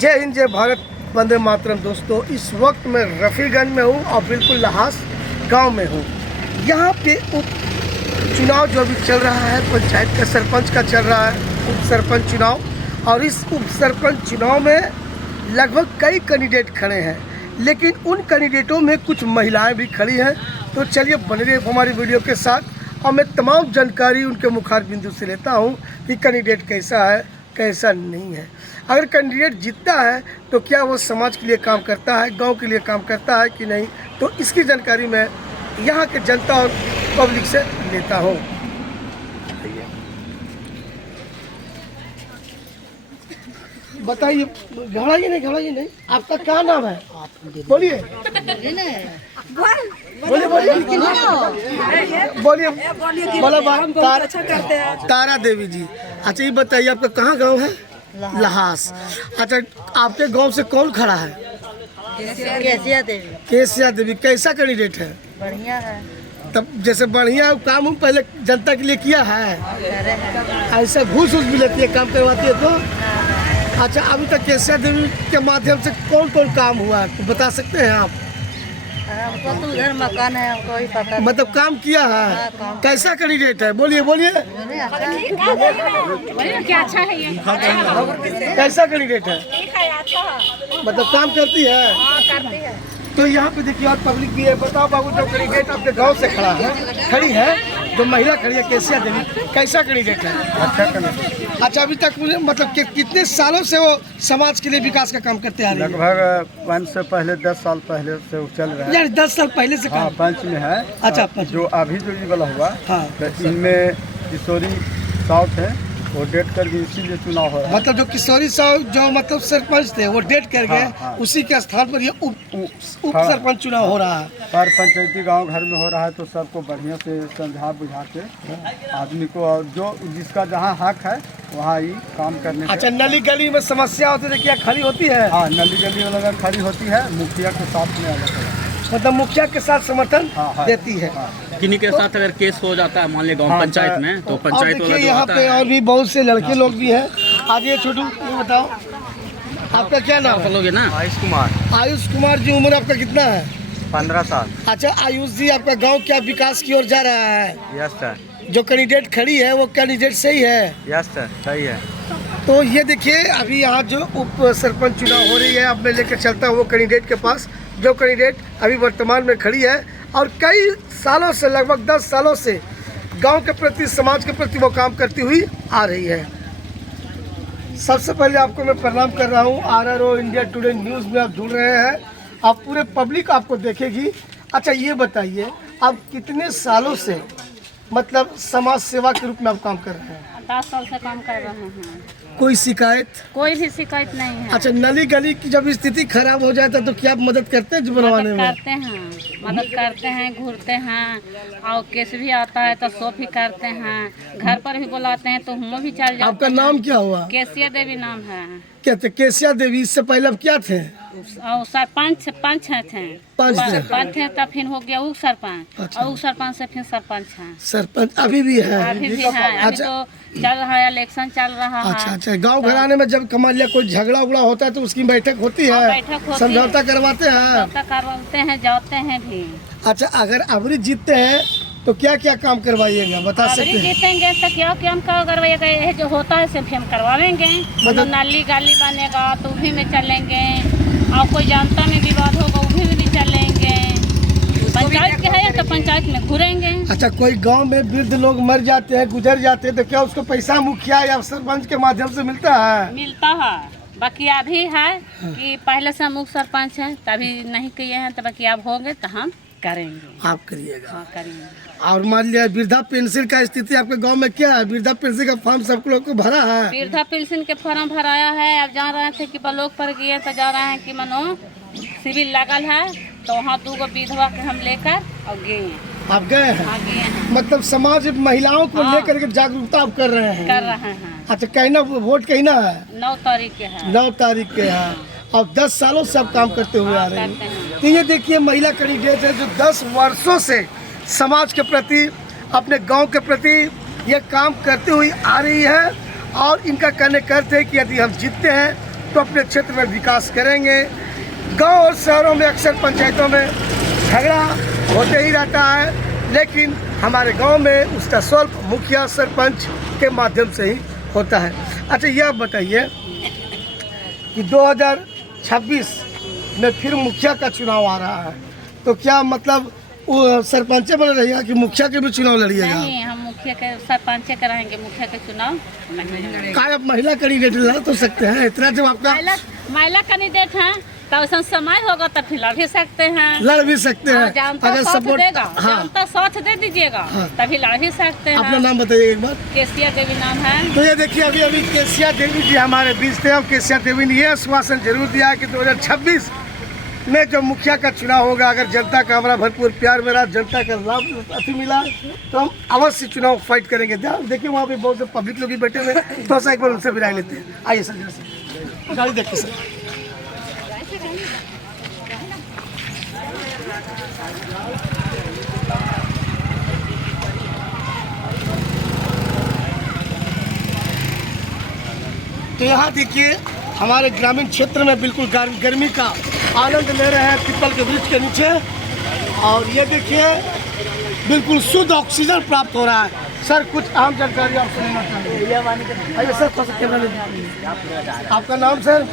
जय हिंद, जय भारत, वंदे मातरम। दोस्तों, इस वक्त मैं रफ़ीगंज में हूँ और बिल्कुल लहास गांव में हूँ। यहाँ पे उप चुनाव जो अभी चल रहा है, पंचायत का सरपंच का चल रहा है, उप सरपंच चुनाव। और इस उप सरपंच चुनाव में लगभग कई कैंडिडेट खड़े हैं, लेकिन उन कैंडिडेटों में कुछ महिलाएं भी खड़ी हैं। तो चलिए बने रहिए हमारी वीडियो के साथ और मैं तमाम जानकारी उनके मुखार बिंदु से लेता हूँ कि कैंडिडेट कैसा है, कैसा नहीं है। अगर कैंडिडेट जीतता है तो क्या वो समाज के लिए काम करता है, गांव के लिए काम करता है कि नहीं, तो इसकी जानकारी मैं यहाँ के जनता और पब्लिक से लेता हूँ। बताइए, घबराइए नहीं, आपका क्या नाम है? बोलिए बोलिए तारा देवी जी। अच्छा, ये बताइए आपका कहाँ गांव है? लहास। अच्छा, आपके गांव से कौन खड़ा है? केसिया देवी। कैसा कैंडिडेट है? बढ़िया है। तब जैसे बढ़िया काम हम पहले जनता के लिए किया है, ऐसा घूस भी लेती है, काम करवाती है तो। अच्छा, अभी तक केसिया देवी के माध्यम से कौन कौन काम हुआ है तो बता सकते हैं आप? हमको तो उधर मकान है, हमको ही पता। मतलब काम किया है। कैसा कैंडिडेट है? बोलिए क्या अच्छा है ये? कैसा कैंडिडेट है? मतलब काम करती है? करती है। तो यहाँ पे देखिए और पब्लिक भी है। बताओ बाबू, जो कैंडिडेट आपके गांव से खड़ी है, जो महिला खड़ी है केसिया देवी, कैसा कैंडिडेट है? अच्छा कैंडिडेट। अच्छा, अभी तक मुझे मतलब कितने सालों से वो समाज के लिए विकास का काम करते आ रहे हैं? लगभग 5 से पहले 10 साल पहले से वो चल रहा है। यार 10 साल पहले से हाँ, काम। पंच में है। अच्छा, पंच। जो अभी जो ये वाला हुआ, हाँ। तो इनमें किशोरी साउथ है, वो डेट कर गई, इसीलिए चुनाव हो रहा है। मतलब जो किशोरी साहब जो मतलब सरपंच थे वो डेट कर गए। हाँ। उसी के स्थान पर ये उप सरपंच चुनाव हो रहा है। पर पंचायती गांव घर में हो रहा है, तो सबको बढ़िया से समझा बुझा के आदमी को, और जो जिसका जहाँ हक है वहाँ ही काम करने से। अच्छा, नली गली में समस्या होती है, क्या खड़ी होती है? हाँ, नली गली वाला खड़ी होती है, मुखिया के साथ में अलग अलग। मतलब मुखिया के साथ समर्थन हाँ। देती है। किन्हीं के साथ अगर केस हो जाता है, मान लिया गांव हाँ, पंचायत में, तो और पंचायत देखिए वाला जो यहाँ आता पे है। और भी बहुत से लड़के लोग भी हैं। आगे छोटू, ये बताओ आपका क्या नाम है? लोगे ना आयुष कुमार। आयुष कुमार जी, उम्र आपका कितना है? 15 साल। अच्छा आयुष जी, आपका गांव क्या विकास की ओर जा रहा है? Yes sir. जो कैंडिडेट खड़ी है वो कैंडिडेट सही है? यस सर, सही है। तो ये देखिए, अभी यहाँ जो उप सरपंच चुनाव हो रही है, अब मैं लेकर चलता हूँ वो कैंडिडेट के पास, जो कैंडिडेट अभी वर्तमान में खड़ी है और कई सालों से, लगभग 10 सालों से गांव के प्रति, समाज के प्रति वो काम करती हुई आ रही है। सबसे पहले आपको मैं प्रणाम कर रहा हूँ। RRO इंडिया टुडे न्यूज़ में आप जुड़ रहे हैं, आप पूरे पब्लिक आपको देखेगी। अच्छा, ये बताइए आप कितने सालों से मतलब समाज सेवा के रूप में आप काम कर रहे हैं? 10 साल से काम कर रहे हैं। कोई शिकायत? कोई भी शिकायत नहीं है। अच्छा, नली गली की जब स्थिति खराब हो जाता है तो क्या आप मदद करते हैं बनवाने में? मदद करते हैं, घूरते हैं, और केस भी आता है तो सो भी करते हैं, घर पर भी बुलाते हैं तो हम भी चल जाते हैं। आपका नाम क्या हुआ? केसिया देवी नाम है। क्या थे? केसिया देवी। इससे पहले आप क्या थे? और सरपंच थे। पंच थे। पंच थे, तब फिर हो गया उप सरपंच। अच्छा। और उप सरपंच से फिर सरपंच है। सरपंच अभी भी है? अभी भी है। अभी अच्छा। तो चल रहा है, इलेक्शन चल रहा है। अच्छा, गांव घराने में जब कमा लिया कोई झगड़ा उगड़ा होता है तो उसकी बैठक होती है? बैठक होती है। समझौता करवाते हैं? समझौता करवाते हैं, जाते हैं भी। अच्छा, अगर अबरी जीतते हैं तो क्या क्या काम करवाइएगा, बता सकते हैं? जीतेंगे तो क्या हम करवाइएगा? ये जो होता है सिर्फ हम करवाएंगे। मतलब नाली गाली बनेगा तो उसी में चलेंगे, और कोई जनता में विवाद होगा उसी में भी चलेंगे। पंचायत के है तो पंचायत में घूरेंगे। अच्छा, कोई गांव में वृद्ध लोग मर जाते हैं, गुजर जाते हैं, तो क्या उसको पैसा मुखिया या सरपंच के माध्यम से मिलता है? मिलता है। बाकी अभी है कि पहले से मुख्य सरपंच है, तभी नहीं किए हैं, तो बाकी अब होंगे तो हम करेंगे। आप करिएगा? हाँ, करेंगे। और मान लिया वृद्धा पेंशन का स्थिति आपके गांव में क्या है? वृद्धा पेंशन का फॉर्म सब लोग को भरा है? वृद्धा पेंशन के फॉर्म भराया है। अब जा रहे थे कि ब्लॉक पर गए तो जा रहे हैं कि मनो सिविल लगल है, तो वहाँ 2 विधवा के हम लेकर और गए। आप गए हैं? हाँ, गए हैं। मतलब समाज महिलाओं को हाँ। लेकर के जागरूकता आप कर रहे हैं? कर रहे हैं। अच्छा, कहना वोट कहना है? 9 तारीख के है। 9 तारीख के है। और 10 सालों से आप काम करते हुए आ रहे करते हैं। हैं। तो ये देखिए, महिला कैंडिडेट है जो 10 वर्षों से समाज के प्रति, अपने गांव के प्रति ये काम करते हुए आ रही है। और इनका कहने करते हैं कि यदि हम जीतते हैं तो अपने क्षेत्र में विकास करेंगे। गांव और शहरों में अक्सर पंचायतों में झगड़ा होते ही रहता है, लेकिन हमारे गांव में उसका सॉल्व मुखिया सरपंच के माध्यम से ही होता है। अच्छा, यह बताइए कि 2026 में फिर मुखिया का चुनाव आ रहा है, तो क्या मतलब वो सरपंच बन रहेगा कि मुखिया के भी चुनाव लड़िएगा? नहीं, हम मुखिया के सरपंच कराएंगे, मुखिया के चुनाव क्या आप महिला कैंडिडेट लड़ तो सकते हैं? इतना जब आपका महिला कैंडिडेट हैं तो उस समय होगा तब फिर लड़ भी सकते हैं, लड़ भी सकते हैं। जानता अगर साथ सपोर्ट देगा, हाँ, जानता साथ दे दीजिएगा तभी लड़ भी सकते अपना हैं। नाम बताइए एक बार। केसिया देवी नाम है। तो ये देखिए, अभी अभी केसिया देवी जी हमारे बीच थे और केसिया देवी ने ये आश्वासन जरूर दिया है कि 2026 में जो मुखिया का चुनाव होगा, अगर जनता का हमारा भरपूर प्यार मिला, जनता का लाभ अति मिला, तो हम अवश्य चुनाव फाइट करेंगे। देखिए वहाँ पे बहुत से पब्लिक लोग भी बैठे हुए हैं, तो एक बार उनसे भी राय लेते हैं। आइए सर, जरा गाड़ी देखिए सर। तो यहाँ देखिए हमारे ग्रामीण क्षेत्र में बिल्कुल गर्मी का आनंद ले रहे हैं पीपल के वृक्ष के नीचे, और ये देखिए बिल्कुल शुद्ध ऑक्सीजन प्राप्त हो रहा है। सर, कुछ अहम जानकारी आप सुनना चाहेंगे? आइए सर, थोड़ा सा कैमरा ले। आपका नाम सर?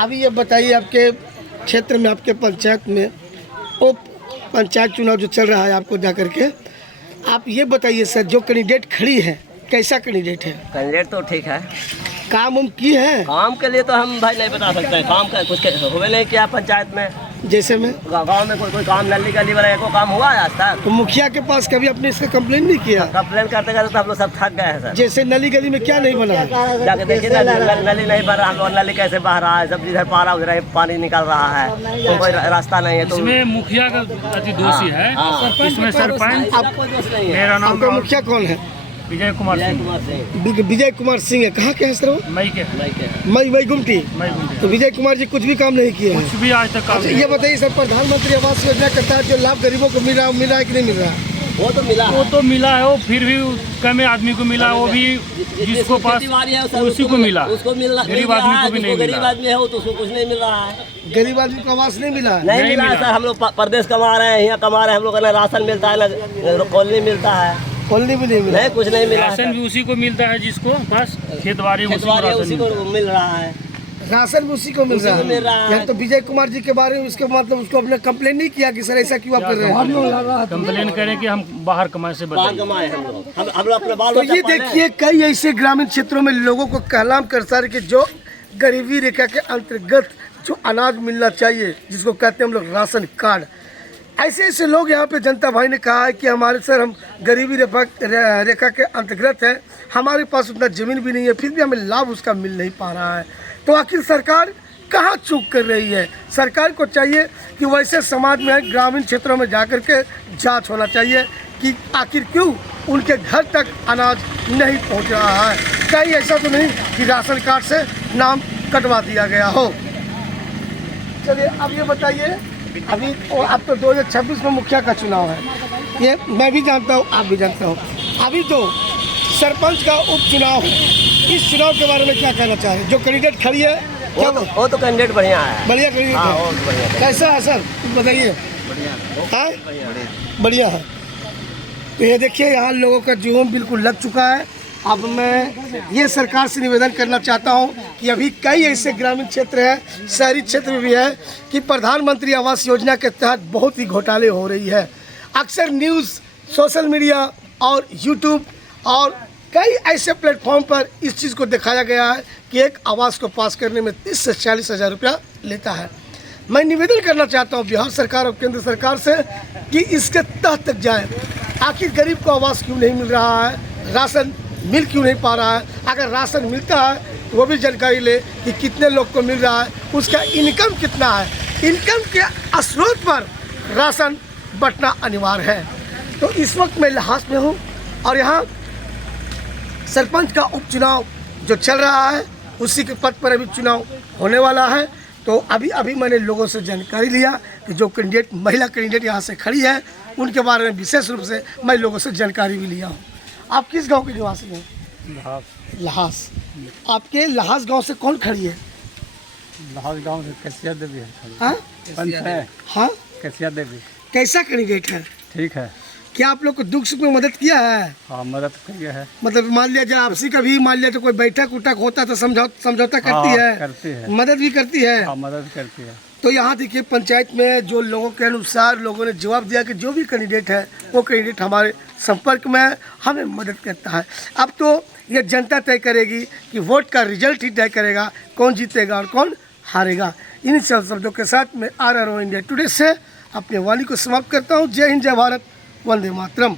अभी ये बताइए, आपके क्षेत्र में, आपके पंचायत में उप पंचायत चुनाव जो चल रहा है आपको जा करके, आप ये बताइए सर, जो कैंडिडेट खड़ी है कैसा कैंडिडेट है? कैंडिडेट तो ठीक है, काम उम की है? काम के लिए तो हम भाई नहीं बता सकते हैं, काम का कुछ हुए नहीं किया पंचायत में, जैसे में गांव में कोई काम नली गली वाला को काम हुआ है आज तक? तो मुखिया के पास कभी अपने इसका कंप्लेन नहीं किया? कंप्लेन करते करते तो हम लोग सब थक गए हैं सर। जैसे नली गली में क्या नहीं बना है? जाके देखिए ना, नली नहीं बन रहा, हम लोग नली कैसे बह रहा है, सब जिधर पारा उधर ही पानी निकल रहा है, तो कोई रास्ता नहीं है। तो इसमें मुखिया का अति दोषी है, इसमें सरपंच। कोई दोष नहीं है। मेरा नाम आपका मुखिया कौन है? विजय कुमार सिंह, विजय कुमार सिंह है। कहाँ के हैं सर वो? मई के मई गुमटी। तो विजय कुमार जी कुछ भी काम नहीं किए हैं? कुछ भी आज तक काम अच्छा, ये बताइए सर, प्रधानमंत्री आवास योजना के तहत जो लाभ गरीबों को मिल रहा है कि नहीं मिल रहा है? वो तो मिला, वो तो मिला है, वो फिर भी कम आदमी को मिला, वो भी जिसको पास उसी को मिला, उसको मिल रहा, गरीब आदमी को भी नहीं गरीब मिला। आदमी है वो तो उसको कुछ नहीं मिल रहा है। गरीब आदमी को आवास नहीं मिला? नहीं मिला है सर, हम लोग परदेश कमा रहे हैं, यहाँ कमा रहे हैं, हम लोग ना राशन मिलता है ना कॉलोनी मिलता है, कॉलोनी भी नहीं मिला? नहीं कुछ नहीं मिला। राशन भी उसी को मिलता है जिसको बस खेतवारी उसी को मिल रहा है, राशन भी उसी को मिल रहा है। यहाँ तो विजय कुमार जी के बारे में उसके मतलब उसको अपने कंप्लेन नहीं किया कि सर ऐसा क्यों आप कर रहे हैं? कंप्लेन करें कि हम बाहर कमाए से बाहर बचे। कमाए हम लोग अपने बाल तो बच्चा ये पाले। देखिए, कई ऐसे ग्रामीण क्षेत्रों में लोगों को कहलाम कर सर कि जो गरीबी रेखा के अंतर्गत जो अनाज मिलना चाहिए, जिसको कहते हैं हम लोग राशन कार्ड, ऐसे ऐसे लोग यहाँ पे जनता भाई ने कहा है कि हमारे सर हम गरीबी रेखा के अंतर्गत हैं, हमारे पास उतना ज़मीन भी नहीं है, फिर भी हमें लाभ उसका मिल नहीं पा रहा है। तो आखिर सरकार कहाँ चूक कर रही है? सरकार को चाहिए कि वैसे समाज में ग्रामीण क्षेत्रों में जाकर के जांच होना चाहिए कि आखिर क्यों उनके घर तक अनाज नहीं पहुँच रहा है। कहीं ऐसा तो नहीं कि राशन कार्ड से नाम कटवा दिया गया हो। चलिए अब ये बताइए, अभी अब तो 2026 में मुखिया का चुनाव है, ये मैं भी जानता हूँ, आप भी जानते हो। अभी तो सरपंच का उपचुनाव है, इस चुनाव के बारे में क्या कहना चाहें? जो कैंडिडेट खड़ी है वो तो कैंडिडेट बढ़िया है, बढ़िया कैंडिडेट हाँ, है। वो तो बढ़िया है। कैसा है सर, कुछ बताइए। हाँ, बढ़िया है। तो ये देखिए, यहाँ लोगों का जुनून बिल्कुल लग चुका है। अब मैं ये सरकार से निवेदन करना चाहता हूँ कि अभी कई ऐसे ग्रामीण क्षेत्र हैं, शहरी क्षेत्र में भी है, कि प्रधानमंत्री आवास योजना के तहत बहुत ही घोटाले हो रही है। अक्सर न्यूज़, सोशल मीडिया और यूट्यूब और कई ऐसे प्लेटफॉर्म पर इस चीज़ को दिखाया गया है कि एक आवास को पास करने में 30 से 40 हज़ार रुपया लेता है। मैं निवेदन करना चाहता हूँ बिहार सरकार और केंद्र सरकार से कि इसके तह तक जाए। आखिर गरीब को आवास क्यों नहीं मिल रहा है, राशन मिल क्यों नहीं पा रहा है, अगर राशन मिलता है तो वो भी जानकारी ले कि कितने लोग को मिल रहा है, उसका इनकम कितना है। इनकम के स्रोत पर राशन बंटना अनिवार्य है। तो इस वक्त मैं लहास में हूँ और यहाँ सरपंच का उपचुनाव जो चल रहा है उसी के पद पर अभी चुनाव होने वाला है। तो अभी मैंने लोगों से जानकारी लिया कि जो कैंडिडेट, महिला कैंडिडेट यहाँ से खड़ी है, उनके बारे में विशेष रूप से मैं लोगों से जानकारी भी लिया हूँ। आप किस गांव के निवासी हैं? लहास। आपके लहास गांव से कौन खड़ी है? लाहौल गांव से कैसिया देवी है, हाँ पंच है हाँ, कैसिया देवी। कैसा कैंडिडेट है? ठीक है। क्या आप लोग को दुख सुख में मदद किया है? हाँ मदद करिए है। मतलब मान लिया जाए आपसी का भी मान लिया तो कोई बैठक उठक होता तो समझौता करती हाँ, है, करती है। मदद भी करती है। हाँ मदद करती है। तो यहाँ देखिए पंचायत में जो लोगों के अनुसार लोगों ने जवाब दिया कि जो भी कैंडिडेट है वो कैंडिडेट हमारे संपर्क में है, हमें मदद करता है। अब तो ये जनता तय करेगी कि वोट का रिजल्ट ही तय करेगा कौन जीतेगा और कौन हारेगा। इन सब शब्दों के साथ मैं RRO इंडिया टुडे से अपने वाणी को समाप्त करता हूँ। जय हिंद, जय भारत, वंदे मातरम।